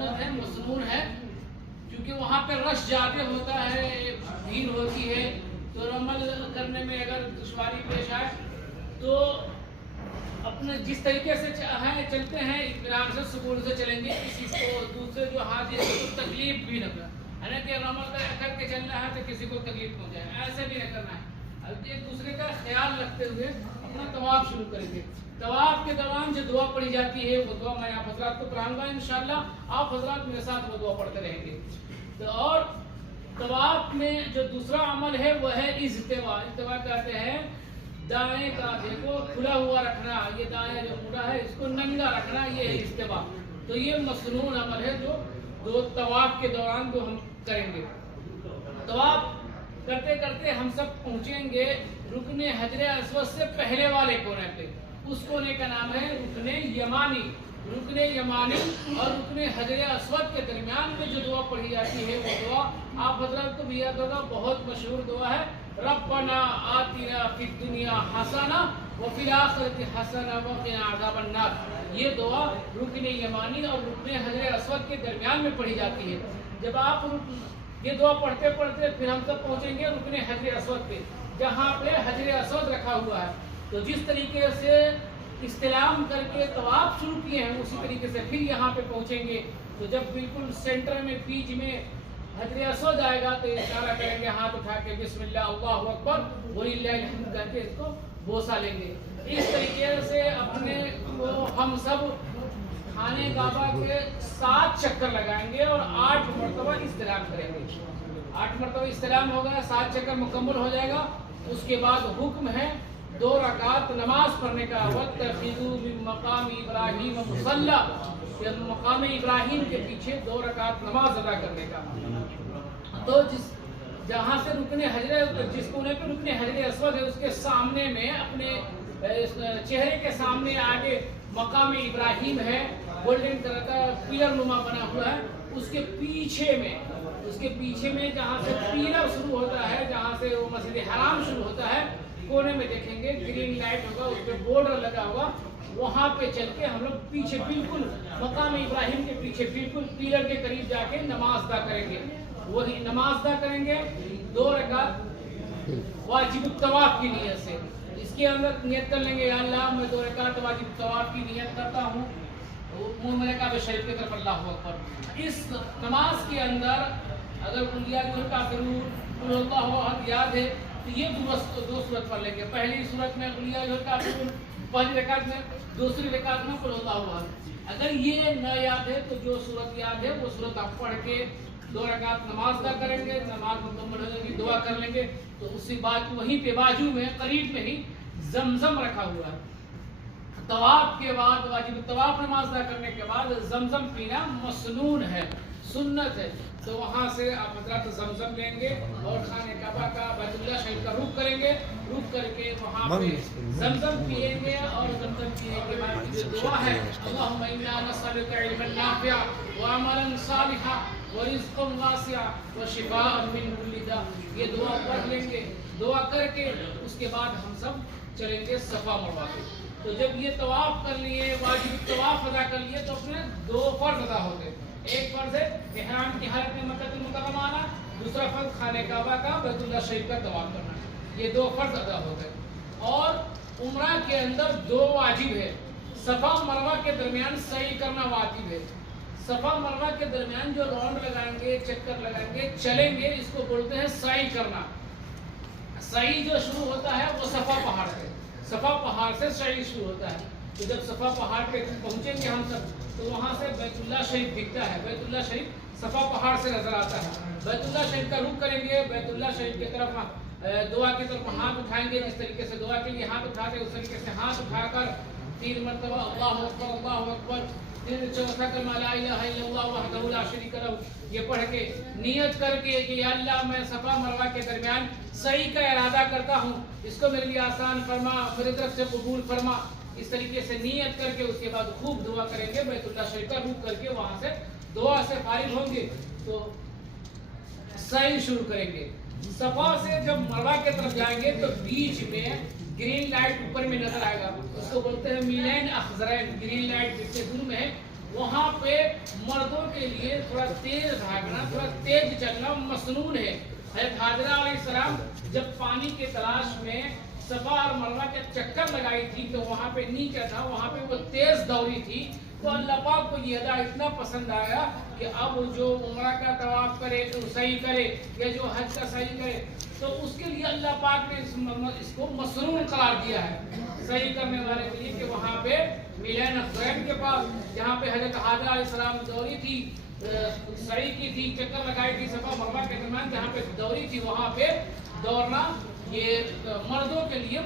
سنت ہے، مسنون ہے، کیونکہ وہاں پہ رش زیادہ ہوتا ہے، بھیڑ ہوتی ہے، تو عمل کرنے میں اگر دشواری پیش آئے تو اپنے جس طریقے سے چلتے ہیں اطمینان سے سکون سے چلیں گے، کسی کو دوسرے جو ہاتھ ہے تو تکلیف بھی نہ کرنا ہے کہ عمل کر کے چلنا ہے تو کسی کو تکلیف پہنچائے، ایسے بھی نہ کرنا ہے، ایک دوسرے کا خیال رکھتے ہوئے اپنا طواف شروع کریں گے۔ طواف کے دوران جو دعا پڑھی جاتی ہے وہ دعا میں آپ حضرات کو پڑھاؤں گا انشاءاللہ، آپ حضرات میرے ساتھ وہ دعا پڑھتے رہیں گے۔ تو اور طواف میں جو دوسرا عمل ہے وہ ہے اجتوا۔ اجتوا کہتے ہیں دائیں کاندھے کو کھلا ہوا رکھنا، یہ دائیں جو موڑا ہے اس کو ننگا رکھنا، یہ ہے اجتوا۔ تو یہ مسنون عمل ہے جو طواف کے دوران جو ہم کریں گے۔ طواف کرتے کرتے ہم سب پہنچیں گے رکن حجر اسود سے پہلے والے کونے پہ، اس کونے کا نام ہے رکن یمانی۔ رکن یمانی اور رکن حجر اسود کے درمیان میں جو دعا پڑھی جاتی ہے وہ دعا آپ حضرات کو بھی یاد ہوگا، بہت مشہور دعا ہے، ربنا آتنا فی الدنیا حسنہ وفی الآخرۃ حسنہ وقنا عذاب النار۔ یہ دعا رکن یمانی اور رکن حجر اسود کے درمیان میں پڑھی جاتی ہے۔ جب آپ یہ دعا پڑھتے پڑھتے پھر ہم سب پہنچیں گے رکن حجر اسود پہ، جہاں پہ حجر اسود رکھا ہوا ہے۔ تو جس طریقے سے استلام کر کے طواف شروع کیے ہیں اسی طریقے سے پھر یہاں پہ پہنچیں گے۔ تو جب بالکل سینٹر میں بیچ میں حجر اسود آئے گا تو اشارہ کریں گے، ہاتھ اٹھا کے بسم اللہ اللہ اکبر وللہ الحمد کر کے اس کو بوسہ لیں گے۔ اس طریقے سے اپنے کو ہم سب خانہ کعبہ کے 7 چکر لگائیں گے اور 8 مرتبہ استلام کریں گے۔ 8 مرتبہ استلام ہوگا، 7 چکر مکمل ہو جائے گا۔ اس کے بعد حکم ہے 2 رکعت نماز پڑھنے کا، وَاتَّخِذُوا مِن مَقَامِ إِبْرَاهِيمَ مُصَلًّى، مقام ابراہیم کے پیچھے 2 رکعت نماز ادا کرنے کا۔ تو جہاں سے رکن حجر، جس کونے پہ رکن حجر اسود ہے اس کے سامنے میں اپنے چہرے کے سامنے آگے مقام ابراہیم ہے، گولڈن کلر کا پیلر نما بنا ہوا ہے، اس کے پیچھے میں جہاں سے پیلر شروع ہوتا ہے، جہاں سے وہ مسجد حرام شروع ہوتا ہے، کونے میں دیکھیں گے گرین لائٹ ہوگا، اس پہ بورڈر لگا ہوگا، وہاں پہ چل کے ہم لوگ پیچھے بالکل مقام ابراہیم کے پیچھے بالکل پیلر کے قریب جا کے نماز ادا کریں گے۔ وہی نماز ادا کریں گے 2 رکعت واجب الطواف کی نیت سے۔ اس کے اندر نیت کر لیں گے، یا اللہ میں 2 رکعت واجب الطواف کی نیت کرتا ہوں، منہ کعبہ شریف کی طرف اللہ اکبر۔ اس نماز کے اندر اگر قل یا ایھا الکافرون، قل اللہ احد یاد ہے تو یہ 2 سورت پڑھ لیں گے۔ پہلی سورت میں قل یا ایھا الکافرون پہلی رکعت میں، دوسری رکعت میں قل اللہ احد۔ اگر یہ نہ یاد ہے تو جو سورت یاد ہے وہ سورت آپ پڑھ کے 2 رکعت نماز ادا کریں گے، نماز مکمل ہو جائے گی، دعا کر لیں گے۔ تو اسی بات وہیں پہ بازو میں قریب میں ہی زمزم رکھا ہوا ہے۔ طواف کے بعد واجب الطواف نماز ادا کرنے کے بعد زمزم پینا مسنون ہے، سنت ہے۔ تو وہاں سے آپ حضرات زمزم لیں گے اور خانہ کعبہ کا بیت اللہ شریف کا رخ کریں گے، رخ کر کے وہاں پہ زمزم پیئیں گے، اور زمزم پینے کے بعد جو دعا ہے اللہم انا نسألک علما نافعا وعملا صالحا ورزقا واسعا وشفاء من کل داء، یہ دعا پڑھ لیں گے۔ دعا کر کے اس کے بعد ہم سب چلیں گے صفا مروا پہ۔ تو جب یہ طواف کر لیے، واجب طواف ادا کر لیے، تو اپنے 2 فرض ادا ہوتے۔ ایک فرض ہے احرام کی حالت میں مکہ المکرمہ آنا، دوسرا فرض خانہ کعبہ کا بیت اللہ شریف کا طواف کرنا، یہ 2 فرض ادا ہو گئے۔ اور عمرہ کے اندر 2 واجب ہے، صفا مروہ کے درمیان سعی کرنا واجب ہے۔ صفا مروہ کے درمیان جو راؤنڈ لگائیں گے، چکر لگائیں گے، چلیں گے، اس کو بولتے ہیں سعی کرنا۔ سعی جو شروع ہوتا ہے وہ صفا پہاڑ سے، صفا پہاڑ سے سعی شروع ہوتا ہے۔ تو جب صفا پہاڑ پہ پہنچیں گے ہم سب تو وہاں سے بیت اللہ شریف دکھتا ہے، بیت اللہ شریف صفا پہاڑ سے نظر آتا ہے۔ بیت اللہ شریف کا رخ کریں گے، بیت اللہ شریف کی طرف دعا کی طرف ہاتھ اٹھائیں گے، جس طریقے سے دعا کے لیے ہاتھ اٹھاتے اس طریقے سے ہاتھ اٹھا کر 3 مرتبہ اللہ اکبر اللہ اکبر، پھر چوتھا کلمہ لا الہ الا اللہ وحدہ لا شریک لہ، یہ پڑھ کے نیت کر کے کہ یا اللہ میں صفا مروہ کے درمیان سعی کا ارادہ کرتا ہوں، اس کو میرے لیے آسان فرما، میری طرف سے قبول فرما۔ اس طریقے سے نیت کر کے اس کے بعد خوب دعا کریں گے، بیت اللہ شریف کا رخ کر کے وہاں سے دعا سے فارغ ہوں گے تو سعی شروع کریں گے۔ صفا سے جب مروہ کی طرف جائیں گے تو بیچ میں گرین لائٹ اوپر میں نظر آئے گا، اس کو بولتے ہیں میلین اخضرین، گرین لائٹ جس سے دور میں ہے وہاں پہ مردوں کے لیے تھوڑا تیز بھاگنا، تھوڑا تیز چلنا مسنون ہے۔ حضرت حاجرہ علیہ السلام جب پانی کے تلاش میں صفا اور مروہ کے چکر لگائی تھی تو وہاں پہ نیچے تھا، وہاں پہ وہ تیز دوڑی تھی، تو اللہ پاک کو یہ ادا اتنا پسند آیا کہ اب جو عمرہ کا طواف کرے تو صحیح کرے، یا جو حج کا صحیح کرے، تو اس کے لیے اللہ پاک نے اس کو مسنون قرار دیا ہے صحیح کرنے والے کے لیے، کہ وہاں پہ میلین نقرین کے پاس جہاں پہ حضرت حاجرہ علیہ السلام دوڑی تھی، صحیح کی تھی، چکر لگائی تھی صفا مروہ کے درمیان، جہاں پہ دوڑی تھی وہاں پہ دوڑنا یہ مردوں کے لیے